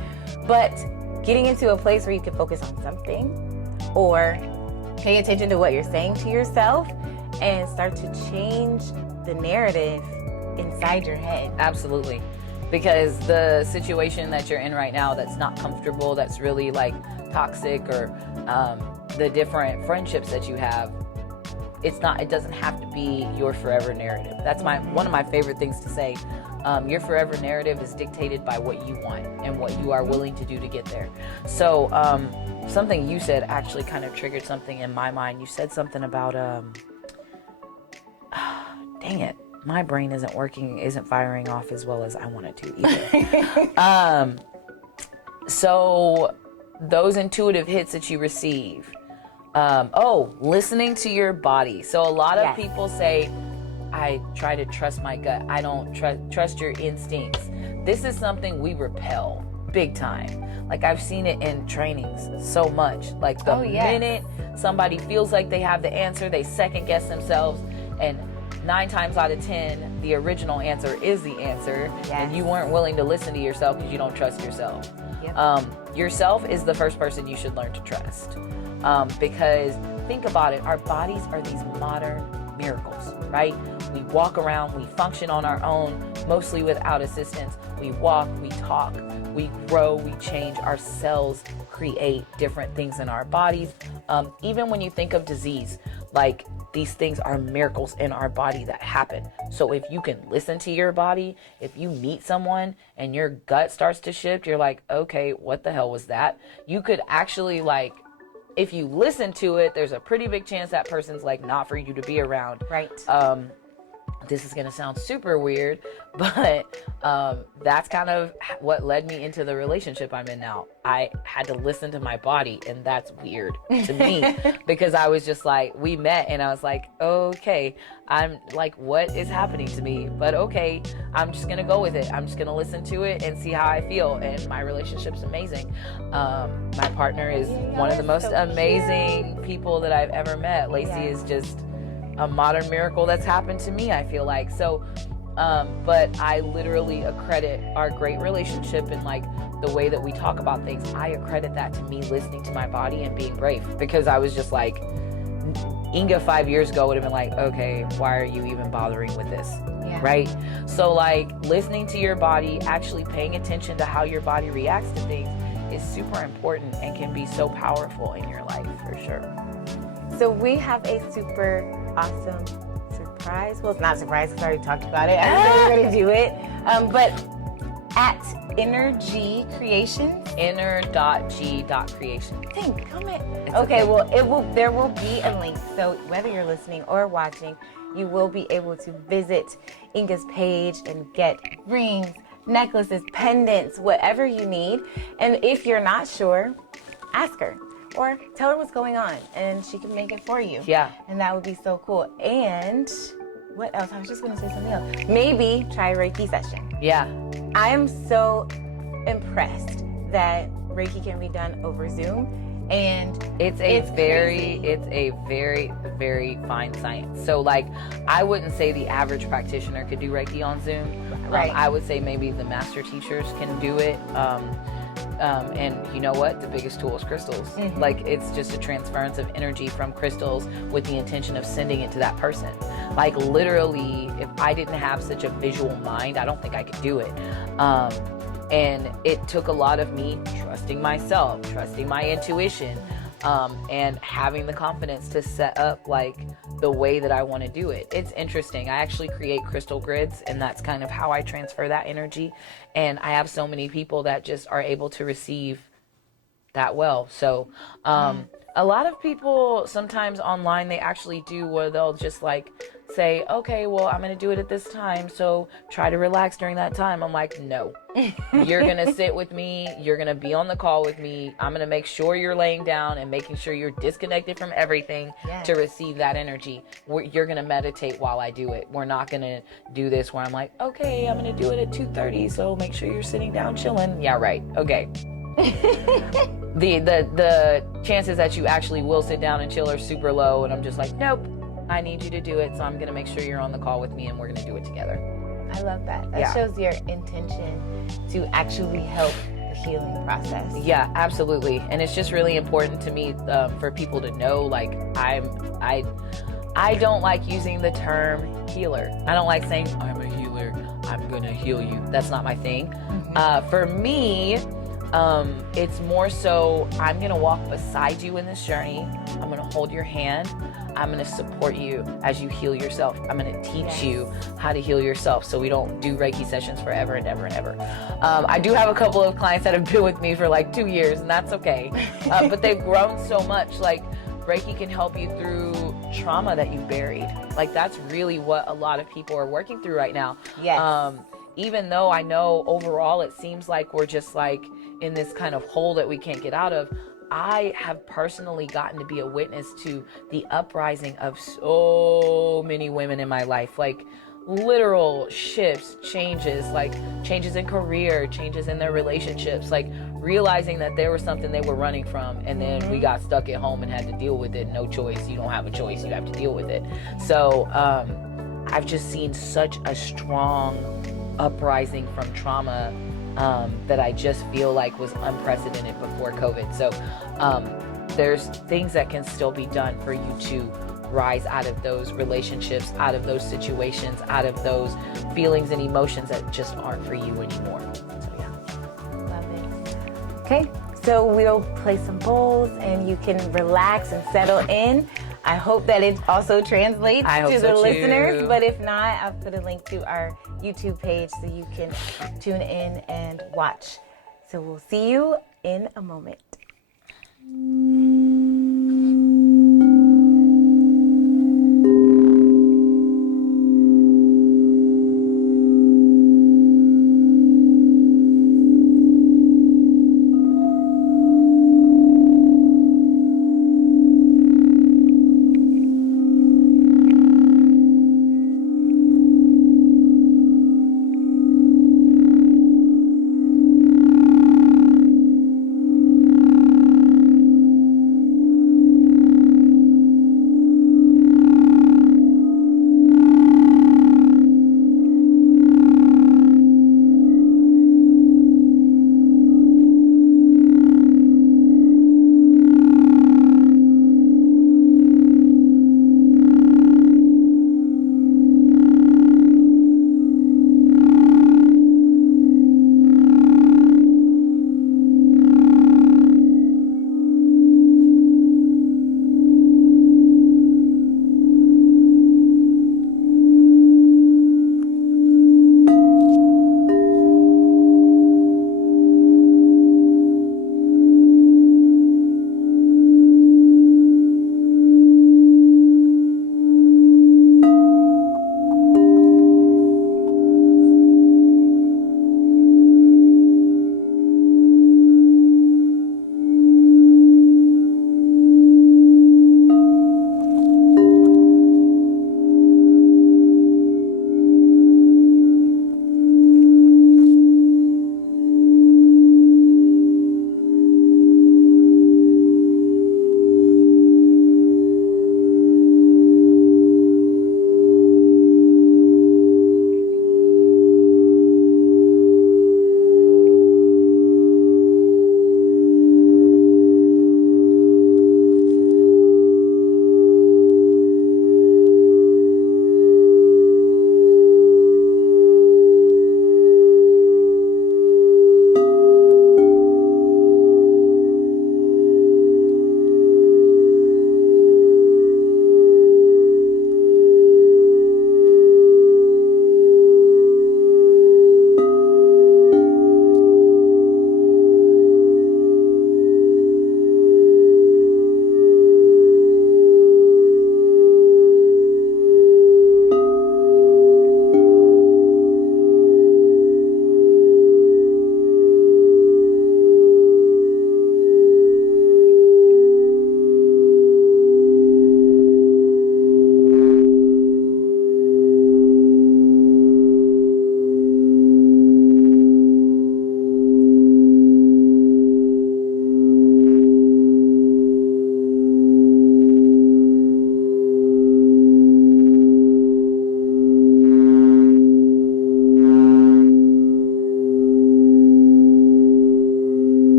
But getting into a place where you can focus on something, or pay attention to what you're saying to yourself and start to change the narrative inside your head. Absolutely. Because the situation that you're in right now that's not comfortable, that's really like toxic, or the different friendships that you have, it doesn't have to be your forever narrative. That's one of my favorite things to say. Your forever narrative is dictated by what you want and what you are willing to do to get there. So something you said actually kind of triggered something in my mind. You said something about dang it, my brain isn't firing off as well as I want it to either. So those intuitive hits that you receive, listening to your body. So a lot of people say, I try to trust my gut. I don't trust your instincts. This is something we repel big time. Like, I've seen it in trainings so much. Like, the minute somebody feels like they have the answer, they second guess themselves, and 9 times out of 10, the original answer is the answer, and you weren't willing to listen to yourself because you don't trust yourself. Yourself is the first person you should learn to trust. Because think about it, our bodies are these modern miracles, right? We walk around, we function on our own, mostly without assistance. We walk, we talk, we grow, we change. Our cells create different things in our bodies. Even when you think of disease, like, these things are miracles in our body that happen. So if you can listen to your body, if you meet someone and your gut starts to shift, you're like, okay, what the hell was that? You could actually, like, if you listen to it, there's a pretty big chance that person's like not for you to be around. Right. This is going to sound super weird, but that's kind of what led me into the relationship I'm in now. I had to listen to my body, and that's weird to me because I was just like, we met and I was like, okay, I'm like, what is happening to me? But okay, I'm just going to go with it. I'm just going to listen to it and see how I feel. And my relationship's amazing. My partner is one of the most amazing people that I've ever met. Lacey is just a modern miracle that's happened to me, I feel like. So, but I literally accredit our great relationship and like the way that we talk about things, I accredit that to me listening to my body and being brave, because I was just like, Inga 5 years ago would have been like, okay, why are you even bothering with this? Right? So like, listening to your body, actually paying attention to how your body reacts to things is super important and can be so powerful in your life, for sure. So we have a super awesome, surprise. Well, it's not a surprise because I already talked about it. I said we're going to do it. But at Energy Creations. Inner.g.creation. Think, comment. It's Okay, well, there will be a link. So whether you're listening or watching, you will be able to visit Inga's page and get rings, necklaces, pendants, whatever you need. And if you're not sure, ask her or tell her what's going on and she can make it for you. Yeah. And that would be so cool. And what else? I was just going to say something else. Maybe try a Reiki session. Yeah. I am so impressed that Reiki can be done over Zoom. And it's a very fine science. So like, I wouldn't say the average practitioner could do Reiki on Zoom. Right. I would say maybe the master teachers can do it. And you know what? The biggest tool is crystals. Mm-hmm. Like, it's just a transference of energy from crystals with the intention of sending it to that person. Like, literally, if I didn't have such a visual mind, I don't think I could do it. And it took a lot of me trusting myself, trusting my intuition, and having the confidence to set up like the way that I want to do it. It's interesting. I actually create crystal grids, and that's kind of how I transfer that energy. And I have so many people that just are able to receive that well. So a lot of people sometimes online, they actually do where they'll just like say, okay, well, I'm going to do it at this time, so try to relax during that time. I'm like, no. You're going to sit with me. You're going to be on the call with me. I'm going to make sure you're laying down and making sure you're disconnected from everything to receive that energy. You're going to meditate while I do it. We're not going to do this where I'm like, okay, I'm going to do it at 2:30, so make sure you're sitting down chilling. Yeah, right. Okay. The chances that you actually will sit down and chill are super low, and I'm just like, nope, I need you to do it, so I'm gonna make sure you're on the call with me and we're gonna do it together. I love that. That shows your intention to actually help the healing process. Yeah, absolutely. And it's just really important to me for people to know, like, I don't like using the term healer. I don't like saying I'm a healer, I'm gonna heal you. That's not my thing. Mm-hmm. For me, it's more so I'm going to walk beside you in this journey. I'm going to hold your hand. I'm going to support you as you heal yourself. I'm going to teach you how to heal yourself so we don't do Reiki sessions forever and ever and ever. I do have a couple of clients that have been with me for like 2 years, and that's okay. But they've grown so much. Like, Reiki can help you through trauma that you buried. Like, that's really what a lot of people are working through right now. Yes. Even though I know overall it seems like we're just like in this kind of hole that we can't get out of, I have personally gotten to be a witness to the uprising of so many women in my life. Like, literal shifts, changes, like changes in career, changes in their relationships, like realizing that there was something they were running from, and then we got stuck at home and had to deal with it. No choice. You don't have a choice. You have to deal with it. So I've just seen such a strong uprising from trauma that I just feel like was unprecedented before COVID. So there's things that can still be done for you to rise out of those relationships, out of those situations, out of those feelings and emotions that just aren't for you anymore. So yeah. Love it. Okay, so we'll play some bowls and you can relax and settle in. I hope that it also translates to the listeners, but if not, I'll put a link to our YouTube page so you can tune in and watch. So we'll see you in a moment.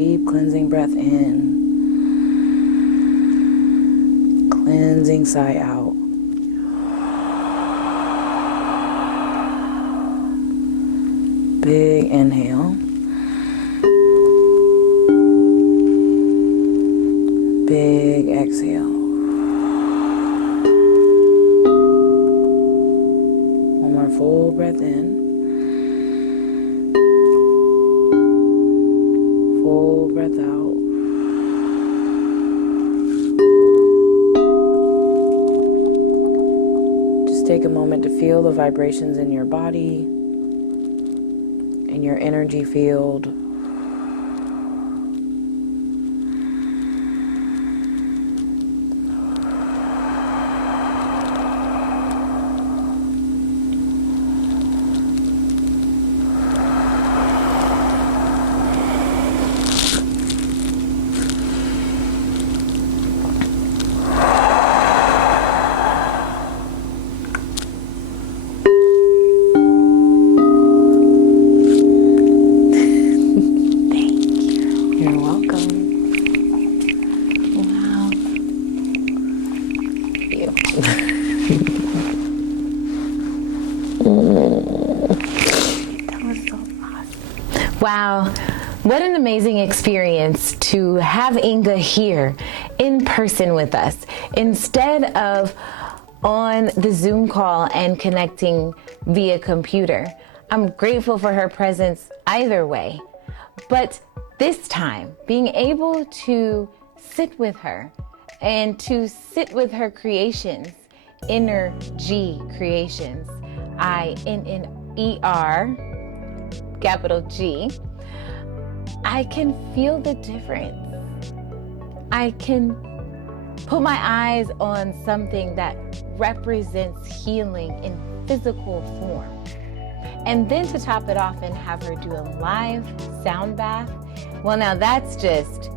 Deep cleansing breath in. Cleansing sigh out. Big inhale. Big exhale. One more full breath in. Full breath out. Just take a moment to feel the vibrations in your body, in your energy field. Wow, what an amazing experience to have Inga here in person with us instead of on the Zoom call and connecting via computer. I'm grateful for her presence either way, but this time being able to sit with her and to sit with her creations, Inner G creations, INNER, capital G, I can feel the difference. I can put my eyes on something that represents healing in physical form. And then to top it off and have her do a live sound bath, well, now that's just,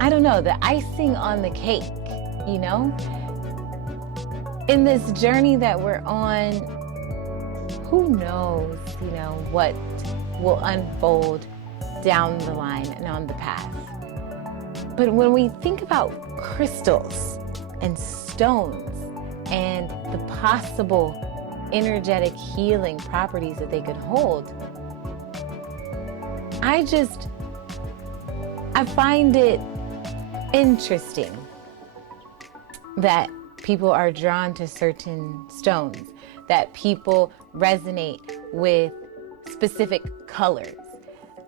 I don't know, the icing on the cake, you know? In this journey that we're on, who knows, you know, what will unfold down the line and on the path. But when we think about crystals and stones and the possible energetic healing properties that they could hold, I find it interesting that people are drawn to certain stones, that people resonate with specific colors.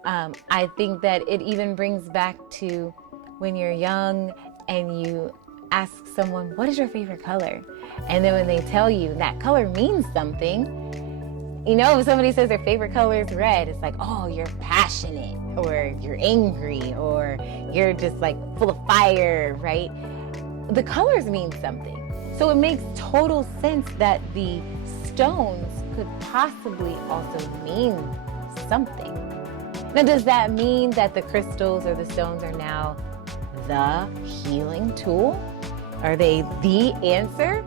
I think that it even brings back to when you're young and you ask someone, what is your favorite color? And then when they tell you that color means something, you know, if somebody says their favorite color is red, it's like, oh, you're passionate, or you're angry, or you're just like full of fire, right? The colors mean something. So it makes total sense that the stones could possibly also mean something. Now, does that mean that the crystals or the stones are now the healing tool? Are they the answer?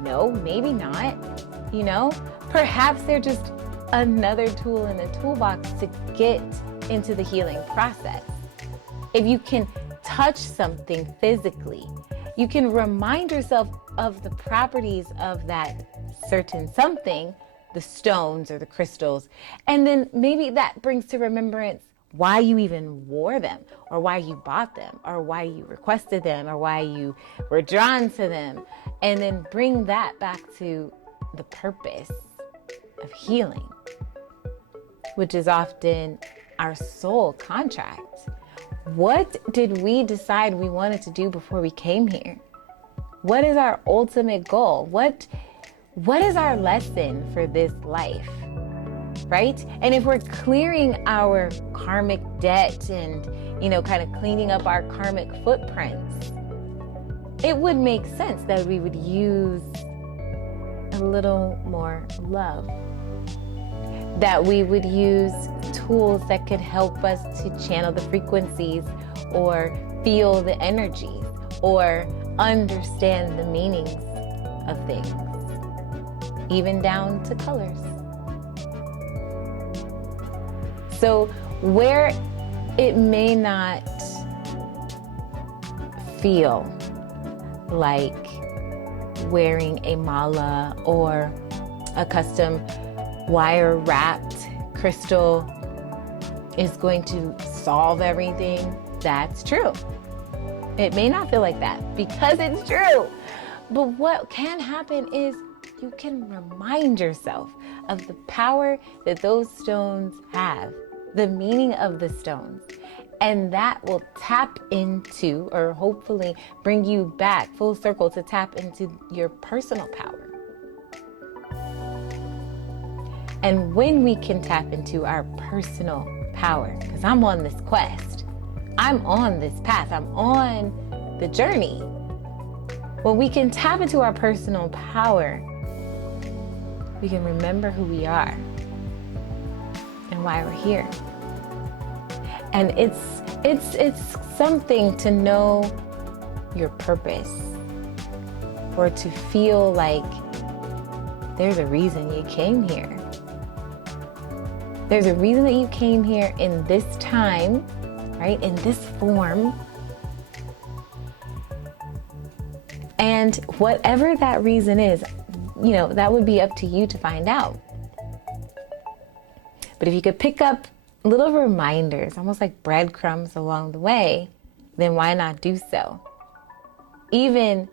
No, maybe not. You know, perhaps they're just another tool in the toolbox to get into the healing process. If you can touch something physically, you can remind yourself of the properties of that certain something, the stones or the crystals, and then maybe that brings to remembrance why you even wore them, or why you bought them, or why you requested them, or why you were drawn to them, and then bring that back to the purpose of healing, which is often our soul contract. What did we decide we wanted to do before we came here? What is our ultimate goal? What is our lesson for this life, right? And if we're clearing our karmic debt and, you know, kind of cleaning up our karmic footprints, it would make sense that we would use a little more love, that we would use tools that could help us to channel the frequencies or feel the energies or understand the meanings of things, even down to colors. So where it may not feel like wearing a mala or a custom wire wrapped crystal is going to solve everything. That's true. It may not feel like that because it's true. But what can happen is you can remind yourself of the power that those stones have, the meaning of the stones, and that will tap into, or hopefully bring you back full circle to tap into your personal power. And when we can tap into our personal power, because I'm on this quest, I'm on this path, I'm on the journey. When we can tap into our personal power, we can remember who we are and why we're here. And it's something to know your purpose, or to feel like there's a reason you came here. There's a reason that you came here in this time, right? In this form. And whatever that reason is, that would be up to you to find out. But if you could pick up little reminders, almost like breadcrumbs along the way, then why not do so? Even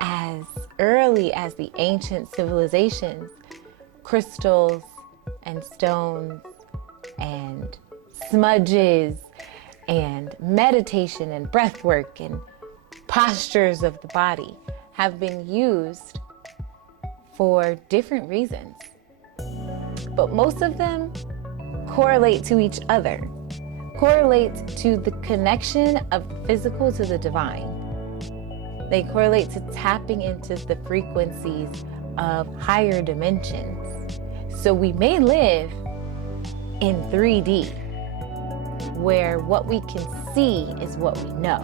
as early as the ancient civilizations, crystals and stones and smudges and meditation and breath work and postures of the body have been used for different reasons. But most of them correlate to each other, correlate to the connection of physical to the divine. They correlate to tapping into the frequencies of higher dimensions. So we may live in 3D, where what we can see is what we know.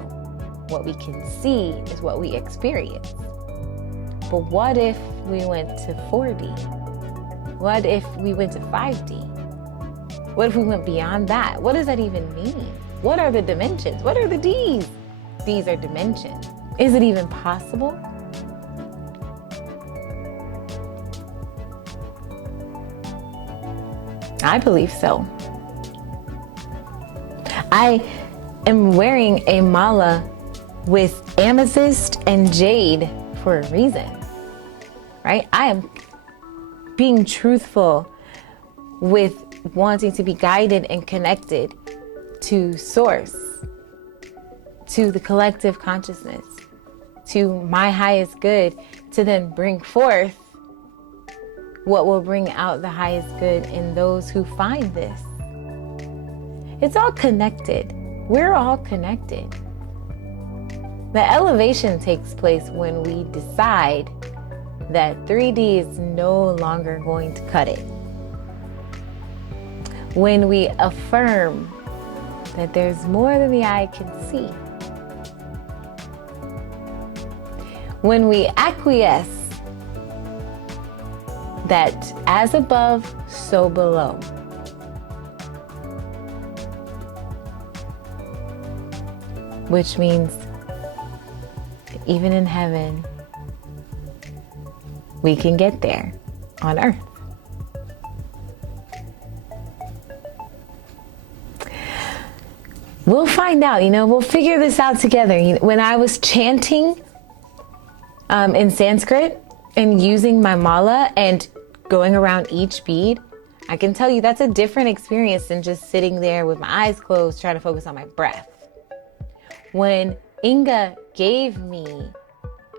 What we can see is what we experience. But what if we went to 4D? What if we went to 5D? What if we went beyond that? What does that even mean? What are the dimensions? What are the Ds? These are dimensions. Is it even possible? I believe so. I am wearing a mala with amethyst and jade for a reason, right? I am being truthful with wanting to be guided and connected to source, to the collective consciousness, to my highest good, to then bring forth what will bring out the highest good in those who find this. It's all connected. We're all connected. The elevation takes place when we decide that 3D is no longer going to cut it. When we affirm that there's more than the eye can see. When we acquiesce that as above, so below. Which means even in heaven, we can get there on earth. We'll find out, we'll figure this out together. When I was chanting in Sanskrit and using my mala and going around each bead, I can tell you that's a different experience than just sitting there with my eyes closed trying to focus on my breath. When Inga gave me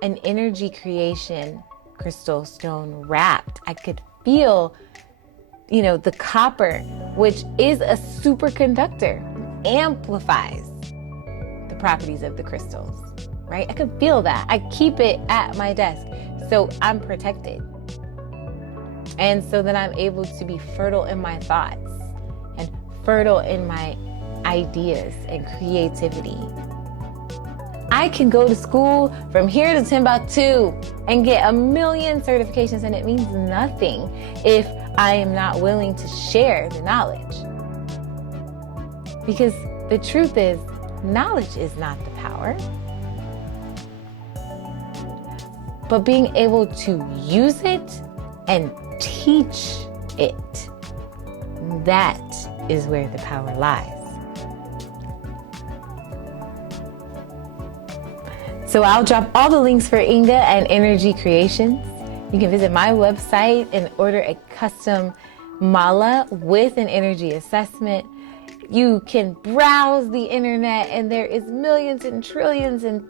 an energy creation crystal stone wrapped, I could feel, the copper, which is a superconductor, amplifies the properties of the crystals, right? I could feel that. I keep it at my desk, so I'm protected. And so then I'm able to be fertile in my thoughts and fertile in my ideas and creativity. I can go to school from here to Timbuktu and get 1 million certifications, and it means nothing if I am not willing to share the knowledge. Because the truth is, knowledge is not the power. But being able to use it and teach it, that is where the power lies. So I'll drop all the links for Inga and Energy Creations. You can visit my website and order a custom mala with an energy assessment. You can browse the internet, and there is millions and trillions and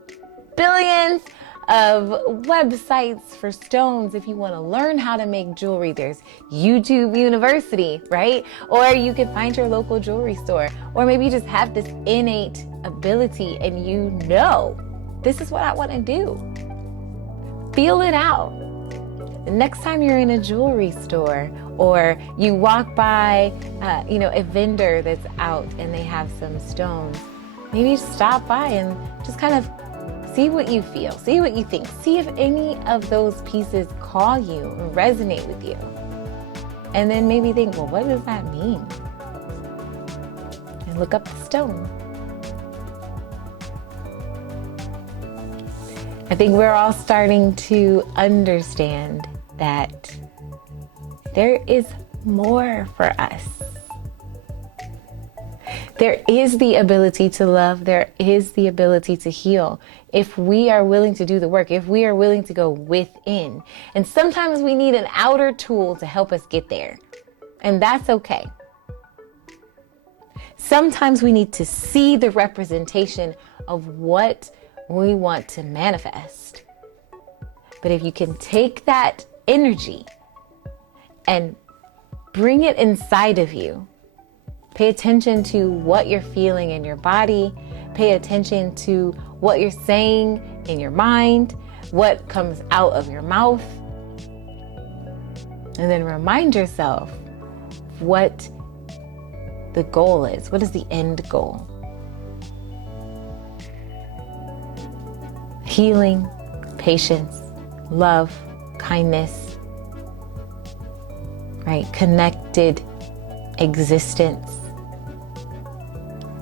billions of websites for stones. If you want to learn how to make jewelry, there's YouTube University, right? Or you can find your local jewelry store, or maybe you just have this innate ability and you know, this is what I want to do. Feel it out. The next time you're in a jewelry store, or you walk by, a vendor that's out and they have some stones, maybe stop by and just kind of see what you feel, see what you think, see if any of those pieces call you and resonate with you. And then maybe think, well, what does that mean? And look up the stone. I think we're all starting to understand that there is more for us. There is the ability to love. There is the ability to heal. If we are willing to do the work, if we are willing to go within. And sometimes we need an outer tool to help us get there. And that's okay. Sometimes we need to see the representation of what we want to manifest. But if you can take that energy and bring it inside of you, pay attention to what you're feeling in your body, pay attention to what you're saying in your mind, what comes out of your mouth, and then remind yourself what the goal is. What is the end goal? Healing, patience, love, kindness, right? Connected existence.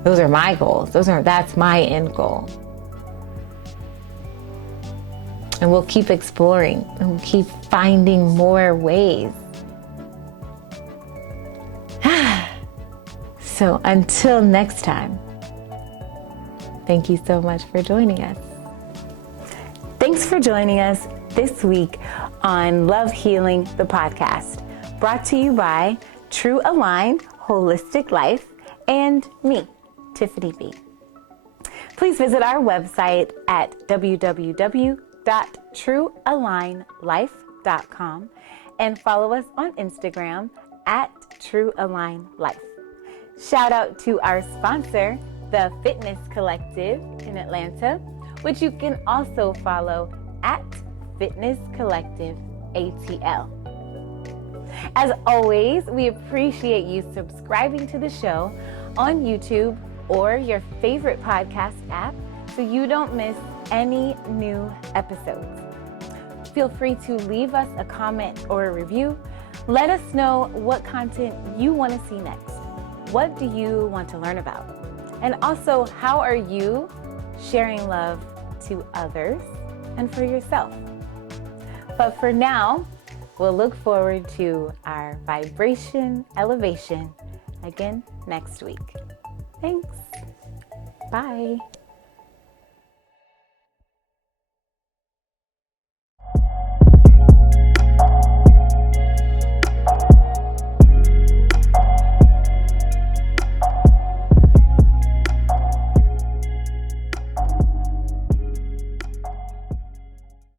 Those are my goals. That's my end goal. And we'll keep exploring and we'll keep finding more ways. So until next time, thank you so much for joining us. Thanks for joining us this week on Love Healing, the podcast, brought to you by True Align Holistic Life and me, Tiffany B. Please visit our website at www.truealignlife.com and follow us on Instagram at True Align Life. Shout out to our sponsor, the Fitness Collective in Atlanta, which you can also follow at Fitness Collective ATL. As always, we appreciate you subscribing to the show on YouTube or your favorite podcast app so you don't miss any new episodes. Feel free to leave us a comment or a review. Let us know what content you want to see next. What do you want to learn about? And also, how are you sharing love to others and for yourself? But for now, we'll look forward to our vibration elevation again next week. Thanks. Bye.